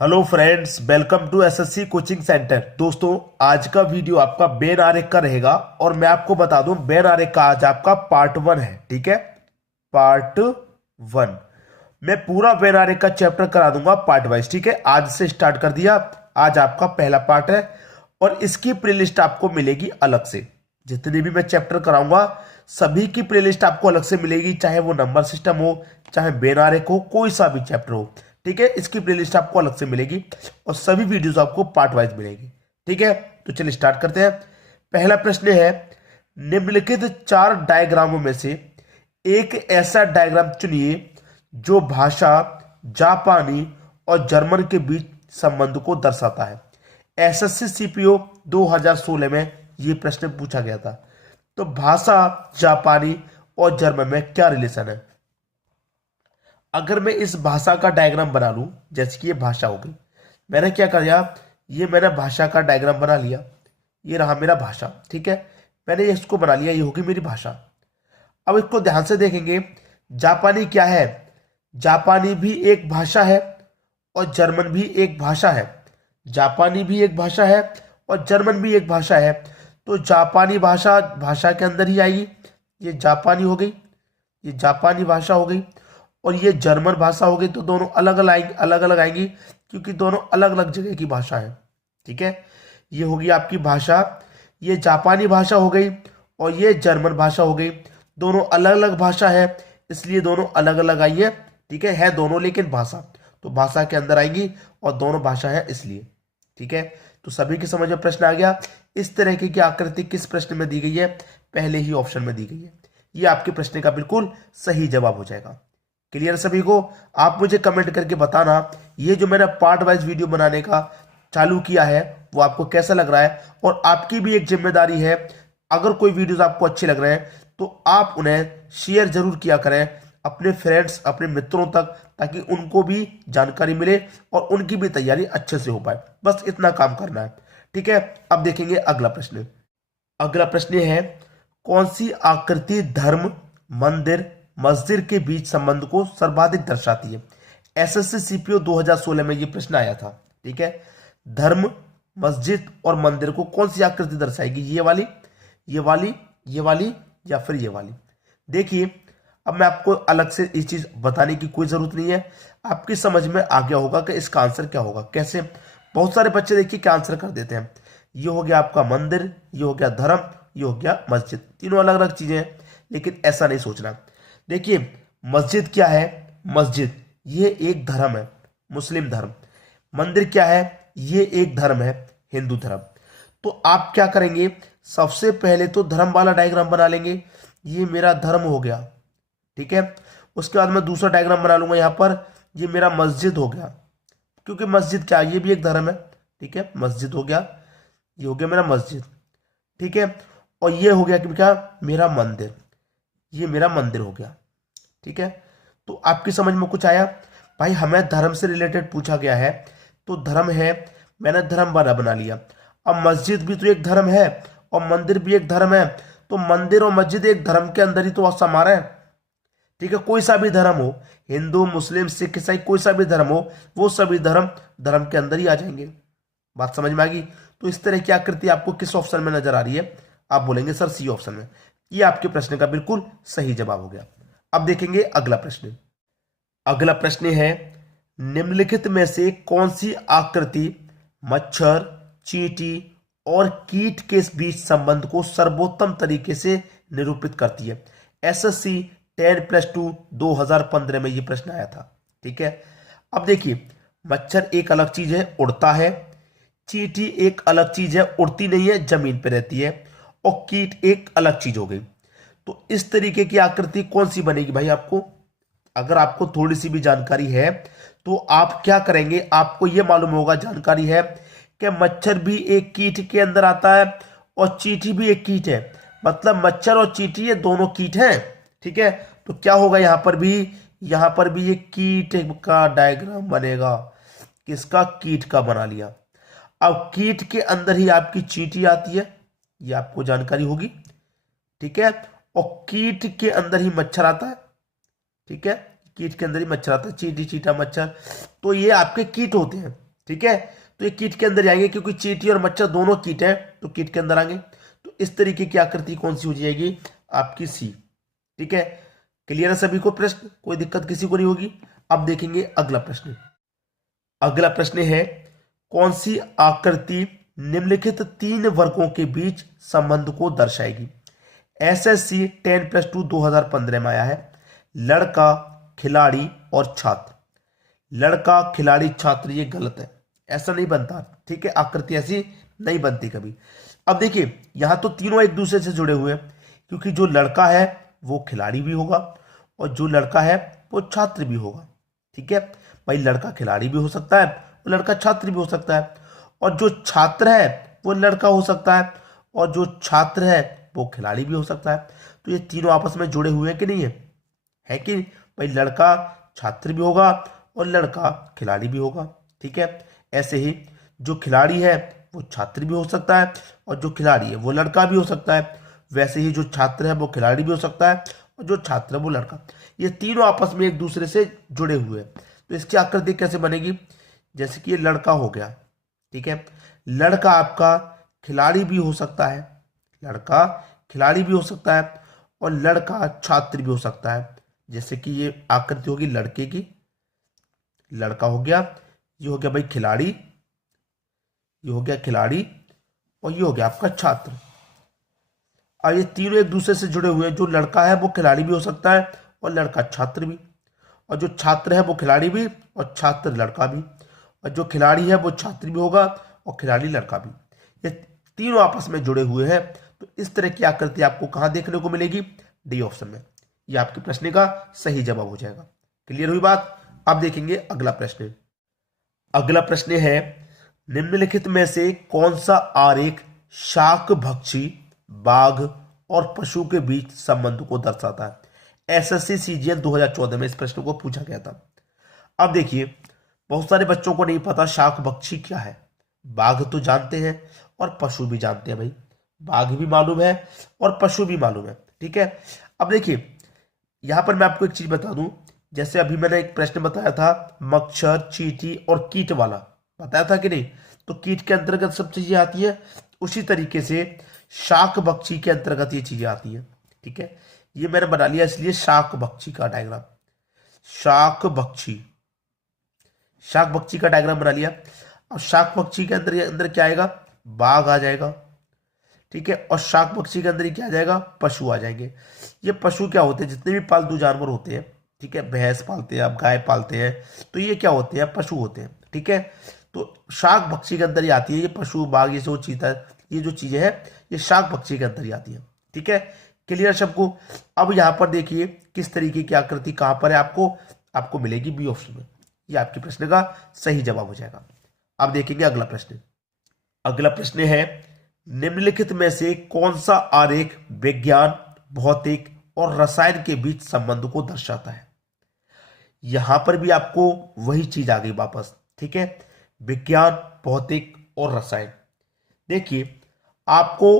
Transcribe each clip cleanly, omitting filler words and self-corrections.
Hello friends, welcome to SSC coaching centre. दोस्तों, आज का वीडियो आपका बेन आरेख का रहेगा और मैं आपको बता दूं बेन आरेख का आज आपका पार्ट 1 है। ठीक है, पार्ट 1 मैं पूरा बेन आरेख का चैप्टर करा दूंगा पार्ट वाइज। ठीक है, आज से स्टार्ट कर दिया। आज आपका पहला पार्ट है और इसकी प्लेलिस्ट आपको मिलेगी अलग से। जितने भी मैं चैप्टर कराऊंगा सभी की प्लेलिस्ट आपको अलग से मिलेगी, चाहे वो नंबर सिस्टम हो, चाहे बेन आरेख हो, कोई सा भी चैप्टर हो। ठीक है, इसकी प्लेलिस्ट आपको अलग से मिलेगी और सभी वीडियोस आपको पार्ट वाइज मिलेगी। ठीक है, तो चलिए स्टार्ट करते हैं। पहला प्रश्न है, निम्नलिखित 4 डायग्रामों में से एक ऐसा डायग्राम चुनिए जो भाषा, जापानी और जर्मन के बीच संबंध को दर्शाता है। एसएससी सीपीओ 2016 में यह प्रश्न पूछा गया था। तो भाषा, जापानी और जर्मन में क्या रिलेशन है? अगर मैं इस भाषा का डायग्राम बना लूं, जैसे कि ये भाषा हो गई, मैंने क्या किया, ये मैंने भाषा का डायग्राम बना लिया। ये रहा मेरा भाषा। ठीक है, मैंने इसको बना लिया, ये होगी मेरी भाषा। अब इसको ध्यान से देखेंगे, जापानी क्या है? जापानी भी एक भाषा है और जर्मन भी एक भाषा है। जापानी भी एक भाषा है और जर्मन भी एक भाषा है। तो जापानी भाषा भाषा के अंदर ही आएगी। ये जापानी हो गई, ये जापानी भाषा हो गई और ये जर्मन भाषा हो गई। तो दोनों अलग अलग आएंगी क्योंकि दोनों अलग अलग जगह की भाषा है। ठीक है, ये होगी आपकी भाषा, ये जापानी भाषा हो गई और ये जर्मन भाषा हो गई। दोनों अलग अलग भाषा है, इसलिए दोनों अलग अलग आई है। ठीक है दोनों लेकिन भाषा, तो भाषा के अंदर आएंगी और दोनों भाषा है इसलिए। ठीक है, तो सभी के समझ में प्रश्न आ गया। इस तरह की आकृति किस प्रश्न में दी गई है? पहले ही ऑप्शन में दी गई है। ये आपके प्रश्न का बिल्कुल सही जवाब हो जाएगा। क्लियर सभी को? आप मुझे कमेंट करके बताना ये जो मैंने पार्ट वाइज वीडियो बनाने का चालू किया है वो आपको कैसा लग रहा है। और आपकी भी एक जिम्मेदारी है, अगर कोई वीडियोस आपको अच्छे लग रहे हैं तो आप उन्हें शेयर जरूर किया करें अपने फ्रेंड्स, अपने मित्रों तक, ताकि उनको भी जानकारी मिले और उनकी भी तैयारी अच्छे से हो पाए। बस इतना काम करना है। ठीक है, अब देखेंगे अगला प्रश्न। अगला प्रश्न है, कौन सी आकृति धर्म, मंदिर, मस्जिद के बीच संबंध को सर्वाधिक दर्शाती है? एसएससी सीपीओ 2016 में यह प्रश्न आया था। ठीक है, धर्म, मस्जिद और मंदिर को कौन सी आकृति दर्शाएगी? ये वाली, ये वाली, ये वाली या फिर ये वाली? देखिए, अब मैं आपको अलग से ये चीज बताने की कोई जरूरत नहीं है, आपकी समझ में आ गया होगा कि इसका आंसर क्या होगा। कैसे? बहुत सारे बच्चे देखिए क्या आंसर कर देते हैं। ये हो गया आपका मंदिर, ये हो गया धर्म, ये हो गया मस्जिद। तीनों अलग अलग चीजें हैं, लेकिन ऐसा नहीं सोचना। देखिए, मस्जिद क्या है? मस्जिद ये एक धर्म है, मुस्लिम धर्म। मंदिर क्या है? ये एक धर्म है, हिंदू धर्म। तो आप क्या करेंगे, सबसे पहले तो धर्म वाला डायग्राम बना लेंगे। ये मेरा धर्म हो गया। ठीक है, उसके बाद मैं दूसरा डायग्राम बना लूंगा यहां पर, ये मेरा मस्जिद हो गया, क्योंकि मस्जिद क्या है, ये भी एक धर्म है। ठीक है, मस्जिद हो गया, ये हो गया मेरा मस्जिद। ठीक है, और ये हो गया कि क्या, मेरा मंदिर, ये मेरा मंदिर हो गया। ठीक है, तो आपकी समझ में कुछ आया? भाई हमें धर्म से रिलेटेड पूछा गया है, तो धर्म है, मैंने धर्म बना लिया। अब मस्जिद भी तो एक धर्म है और मंदिर भी एक धर्म है, तो मंदिर और मस्जिद एक धर्म के अंदर ही तो समा रहे हैं। ठीक है, कोई सा भी धर्म हो, हिंदू, मुस्लिम, सिख, ईसाई, कोई सा भी धर्म हो, वो सभी धर्म धर्म के अंदर ही आ जाएंगे। बात समझ में आ गई? तो इस तरह की आकृति आपको किस ऑप्शन में नजर आ रही है? आप बोलेंगे सर सी ऑप्शन में। ये आपके प्रश्न का बिल्कुल सही जवाब हो गया। अब देखेंगे अगला प्रश्न। अगला प्रश्न है, निम्नलिखित में से कौन सी आकृति मच्छर, चींटी और कीट के बीच संबंध को सर्वोत्तम तरीके से निरूपित करती है? एसएससी 10+2 2015 में यह प्रश्न आया था। ठीक है, अब देखिए, मच्छर एक अलग चीज है, उड़ता है। चींटी एक अलग चीज है, उड़ती नहीं है, जमीन पर रहती है। और कीट एक अलग चीज हो गई। तो इस तरीके की आकृति कौन सी बनेगी भाई? आपको अगर आपको थोड़ी सी भी जानकारी है तो आप क्या करेंगे, आपको यह मालूम होगा, जानकारी है कि मच्छर भी एक कीट के अंदर आता है और चींटी भी एक कीट है। मतलब मच्छर और चींटी ये दोनों कीट हैं। ठीक है, तो क्या होगा, यहां पर भी ये कीट का डायग्राम बनेगा। किसका? कीट का बना लिया। अब कीट के अंदर ही आपकी चींटी आती है, ये आपको जानकारी होगी। ठीक है, और कीट के अंदर ही मच्छर आता है। ठीक है, कीट के अंदर ही मच्छर आता है, चींटी, चींटा, मच्छर, तो ये आपके कीट होते हैं। ठीक है, तो ये कीट के अंदर आएंगे क्योंकि चींटी और मच्छर दोनों कीट हैं, तो कीट के अंदर आएंगे। तो इस तरीके की आकृति कौन सी हो जाएगी आपकी सी। ठीक है, क्लियर है सभी को प्रश्न, कोई दिक्कत किसी को नहीं होगी। अब देखेंगे अगला प्रश्न। अगला प्रश्न है कौन सी आकृति निम्नलिखित 3 वर्गों के बीच संबंध को दर्शाएगी। एसएससी 10+2 2015 में आया है। लड़का, खिलाड़ी और छात्र। लड़का, खिलाड़ी, छात्र, ये गलत है, ऐसा नहीं बनता। ठीक है, आकृति ऐसी नहीं बनती कभी। अब देखिए यहां तो तीनों एक दूसरे से जुड़े हुए हैं, क्योंकि जो लड़का है वो खिलाड़ी भी होगा और जो लड़का है वो छात्र भी होगा। ठीक है भाई, लड़का खिलाड़ी भी हो सकता है और लड़का छात्र भी हो सकता है, और जो छात्र है वो लड़का हो सकता है और जो छात्र है वो खिलाड़ी भी हो सकता है। तो ये तीनों आपस में जुड़े हुए हैं कि नहीं है कि भाई, लड़का छात्र भी होगा और लड़का खिलाड़ी भी होगा। ठीक है, ऐसे ही जो खिलाड़ी है वो छात्र भी हो सकता है और जो खिलाड़ी है वो लड़का भी हो सकता है। वैसे ही जो छात्र है वो खिलाड़ी भी हो सकता है और जो छात्र है वो लड़का। ये तीनों आपस में एक दूसरे से जुड़े हुए हैं। तो इसकी आकृति कैसे बनेगी, जैसे कि ये लड़का हो गया। ठीक है, लड़का आपका खिलाड़ी भी हो सकता है, लड़का खिलाड़ी भी हो सकता है और लड़का छात्र भी हो सकता है। जैसे कि ये आकृति होगी लड़के की, लड़का हो गया, ये हो गया भाई खिलाड़ी, ये हो गया खिलाड़ी और ये हो गया आपका छात्र। और ये तीनों एक दूसरे से जुड़े हुए हैं। जो लड़का है वो खिलाड़ी भी हो सकता है और लड़का छात्र भी, और जो छात्र है वो खिलाड़ी भी और छात्र लड़का भी, और जो खिलाड़ी है वो छात्र भी होगा और खिलाड़ी लड़का भी। ये तीनों आपस में जुड़े हुए हैं। तो इस तरह की आकृति आपको कहां देखने को मिलेगी, डी ऑप्शन में। ये आपके प्रश्न का सही जवाब हो जाएगा। क्लियर हुई बात। अब देखेंगे अगला प्रश्न। अगला प्रश्न है निम्नलिखित में से कौन सा आरेख शाक भक्षी, बाघ और पशु के बीच संबंध को दर्शाता है। एसएससी सीजीएल 2014 में इस प्रश्न को पूछा गया था। अब देखिए बहुत सारे बच्चों को नहीं पता शाक भक्षी क्या है। बाघ तो जानते हैं और पशु भी जानते हैं भाई, बाघ भी मालूम है और पशु भी मालूम है। ठीक है, अब देखिए यहां पर मैं आपको एक चीज बता दूं, जैसे अभी मैंने एक प्रश्न बताया था मच्छर, चींटी और कीट वाला, बताया था कि नहीं। तो कीट के अंतर्गत सब चीजें आती है, उसी तरीके से शाक भक्षी के अंतर्गत ये चीजें आती है। ठीक है, ये मैंने बना लिया इसलिए शाक भक्षी का डायग्राम, शाक भक्षी, शाक भक्षी का डायग्राम बना लिया। अब शाक भक्षी के अंदर क्या आएगा, बाघ आ जाएगा। ठीक है, और शाक पक्षी के अंदर ही क्या आ जाएगा, पशु आ जाएंगे। ये पशु क्या होते हैं, जितने भी पालतू जानवर होते हैं। ठीक है, भैंस पालते हैं आप, गाय पालते हैं, तो ये क्या होते हैं, पशु होते हैं। ठीक है, तो शाक पक्षी के अंदर ही आती है ये पशु, बाघ, ये जो चीता, ये जो चीजें हैं ये शाक पक्षी के अंदर ही आती है। ठीक है, क्लियर सबको। अब यहां पर देखिए किस तरीके की आकृति कहां पर है, आपको मिलेगी बी ऑप्शन में। ये आपके प्रश्न का सही जवाब हो जाएगा। अब देखेंगे अगला प्रश्न। अगला प्रश्न है निम्नलिखित में से कौन सा आरेख विज्ञान, भौतिक और रसायन के बीच संबंध को दर्शाता है। यहां पर भी आपको वही चीज आ गई वापस। ठीक है, विज्ञान, भौतिक और रसायन। देखिए आपको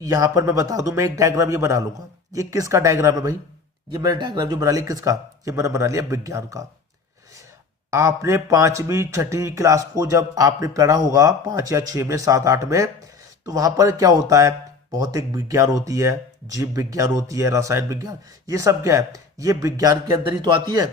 यहां पर मैं बता दूं, मैं एक डायग्राम ये बना लूंगा। ये किसका डायग्राम है भाई, ये मैंने डायग्राम जो बना लिया किसका, ये मैंने बना लिया विज्ञान का। आपने 5वीं 6वीं क्लास को जब आपने पढ़ा होगा 5 या 6 में, 7, 8 में, तो वहां पर क्या होता है, भौतिक विज्ञान होती है, जीव विज्ञान होती है, रसायन विज्ञान, ये सब क्या है, ये विज्ञान के अंदर ही तो आती है।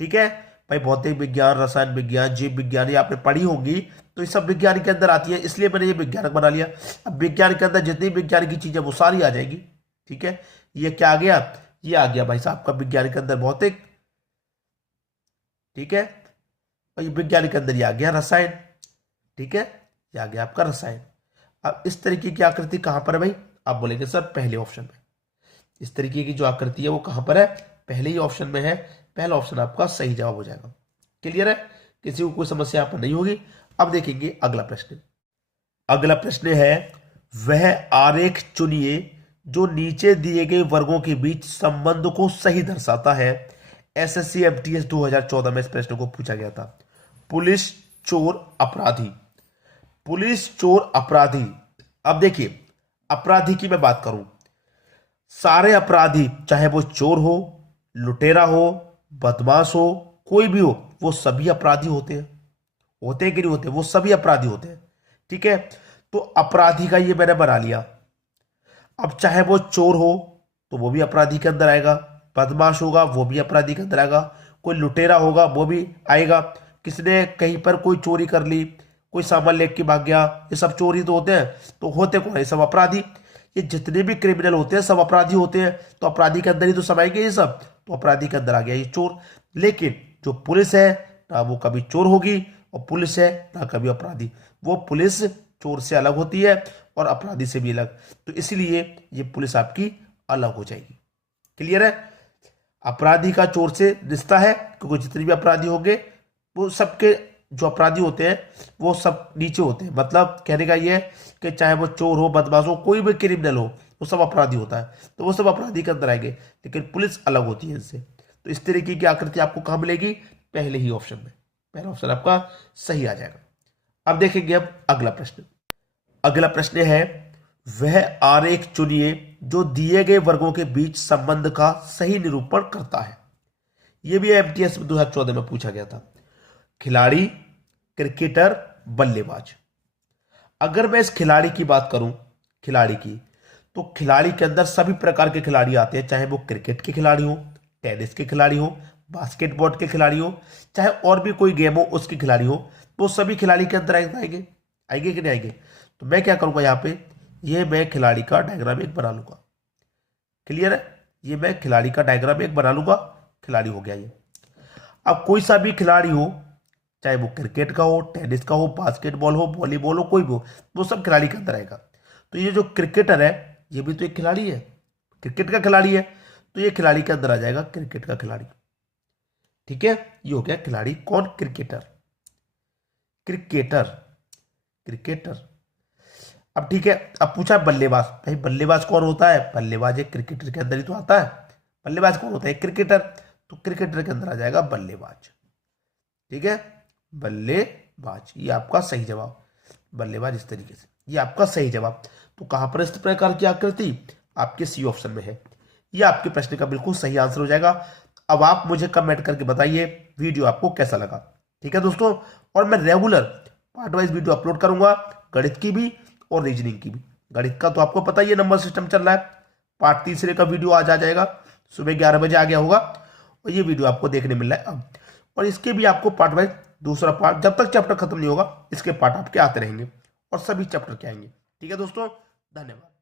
ठीक है भाई, भौतिक विज्ञान, रसायन विज्ञान, जीव विज्ञान, ये आपने पढ़ी होंगी, तो ये सब विज्ञान के अंदर आती है, इसलिए मैंने ये विज्ञान बना लिया। अब विज्ञान के अंदर जितनी विज्ञान की चीजें वो सारी आ जाएगी। ठीक है, ये क्या आ गया, ये आ गया भाई साहब का विज्ञान के अंदर भौतिक। ठीक है, और विज्ञान के अंदर ये आ गया रसायन। ठीक है, ये आ गया आपका रसायन। अब इस तरीके की आकृति कहां पर है भाई, आप बोलेंगे सर पहले ऑप्शन में। इस तरीके की जो आकृति है वो कहां पर है, पहले ही ऑप्शन में है। पहला ऑप्शन आपका सही जवाब हो जाएगा। क्लियर है, किसी को कोई समस्या यहाँ पर नहीं होगी। अब देखेंगे अगला प्रश्न। अगला प्रश्न है वह आरेख चुनिए जो नीचे दिए गए वर्गों के बीच संबंध को सही दर्शाता है। एसएससी एमटीएस 2014 में इस प्रश्न को पूछा गया था। पुलिस, चोर, अपराधी। पुलिस, चोर, अपराधी। अब देखिए अपराधी की मैं बात करूं, सारे अपराधी चाहे वो चोर हो, लुटेरा हो, बदमाश हो, कोई भी हो, वो सभी अपराधी होते हैं। होते हैं कि नहीं होते, वो सभी अपराधी होते हैं। ठीक है, तो अपराधी का ये मैंने बना लिया। अब चाहे वो चोर हो तो वो भी अपराधी के अंदर आएगा, बदमाश होगा वो भी अपराधी के अंदर आएगा, कोई लुटेरा होगा वो भी आएगा, किसने कहीं पर कोई चोरी कर ली, कोई सामान लेके के भाग गया, ये सब चोरी तो होते हैं। तो होते कौन है? सब अपराधी। ये जितने भी क्रिमिनल होते हैं सब अपराधी होते हैं, तो अपराधी के अंदर ही तो समाएंगे ये सब, तो अपराधी के अंदर आ गया ये चोर। लेकिन जो पुलिस है ना वो कभी चोर होगी, और पुलिस है ना कभी अपराधी। वो पुलिस चोर से अलग होती है और अपराधी से भी अलग, तो इसलिए ये पुलिस आपकी अलग हो जाएगी। क्लियर है? अपराधी का चोर से रिश्ता है, क्योंकि जितने भी अपराधी होंगे वो सबके जो अपराधी होते हैं वो सब नीचे होते हैं। मतलब कहने का ये है कि चाहे वो चोर हो, बदमाश हो, कोई भी क्रिमिनल हो, वो सब अपराधी होता है, तो वो सब अपराधी के अंदर आएंगे, लेकिन पुलिस अलग होती है इनसे। तो इस तरीके की आकृति आपको कहां मिलेगी? पहले ही ऑप्शन में। पहला ऑप्शन आपका सही आ जाएगा। अब देखेंगे अब अगला प्रश्न। अगला प्रश्न है, वह आरेख चुनिए जो दिए गए वर्गों के बीच संबंध का सही निरूपण करता है। यह भी एमटीएस 2014 में पूछा गया था। खिलाड़ी, क्रिकेटर, बल्लेबाज। अगर मैं इस खिलाड़ी की बात करूं, खिलाड़ी की, तो खिलाड़ी के अंदर सभी प्रकार के खिलाड़ी आते हैं, चाहे वो क्रिकेट के खिलाड़ी हो, टेनिस के खिलाड़ी हो, बास्केटबॉल के खिलाड़ी हो, चाहे और भी कोई गेम हो उसके खिलाड़ी हो, तो सभी खिलाड़ी के अंदर आएंगे। आएंगे कि नहीं आएंगे? तो मैं क्या करूंगा यहाँ पे, ये मैं खिलाड़ी का डायग्राम एक बना लूंगा। क्लियर है? ये मैं खिलाड़ी का डायग्राम एक बना लूंगा, खिलाड़ी हो गया ये। अब कोई सा भी खिलाड़ी हो, चाहे वो क्रिकेट का हो, टेनिस का हो, बास्केटबॉल हो, वॉलीबॉल हो, कोई भी हो, वो सब खिलाड़ी के अंदर आएगा। तो ये जो क्रिकेटर है ये भी तो एक खिलाड़ी है, क्रिकेट का खिलाड़ी है, तो ये खिलाड़ी के अंदर आ जाएगा, क्रिकेट का खिलाड़ी। ठीक है, ये हो गया खिलाड़ी। कौन? क्रिकेटर। Cricketer, cricketer. अब ठीक है, अब पूछा बल्लेबाज। भाई बल्लेबाज कौन होता है? बल्लेबाज एक क्रिकेटर के अंदर ही तो आता है। बल्लेबाज कौन होता है? क्रिकेटर। तो क्रिकेटर के अंदर आ जाएगा बल्लेबाज। ठीक है, बल्लेबाज, ये आपका सही जवाब। बल्लेबाज इस तरीके से, ये आपका सही जवाब। तो कहां पर इस प्रकार की आकृति? आपके सी ऑप्शन में है। ये आपके प्रश्न का बिल्कुल सही आंसर हो जाएगा। अब आप मुझे कमेंट करके बताइए वीडियो आपको कैसा लगा। ठीक है दोस्तों, और मैं regular part wise video upload करूंगा, गणित की भी और रीजनिंग की भी। गणित का तो आपको पता ही है, नंबर सिस्टम चल रहा है, पार्ट तीसरे का वीडियो आज आ जाएगा, सुबह 11 बजे आ गया होगा, और ये वीडियो आपको देखने मिल रहा है अब। और इसके भी आपको पार्ट वाइज दूसरा पार्ट, जब तक चैप्टर खत्म नहीं होगा इसके पार्ट आपके आते रहेंगे, और सभी चैप्टर के आएंगे। ठीक है दोस्तों, धन्यवाद।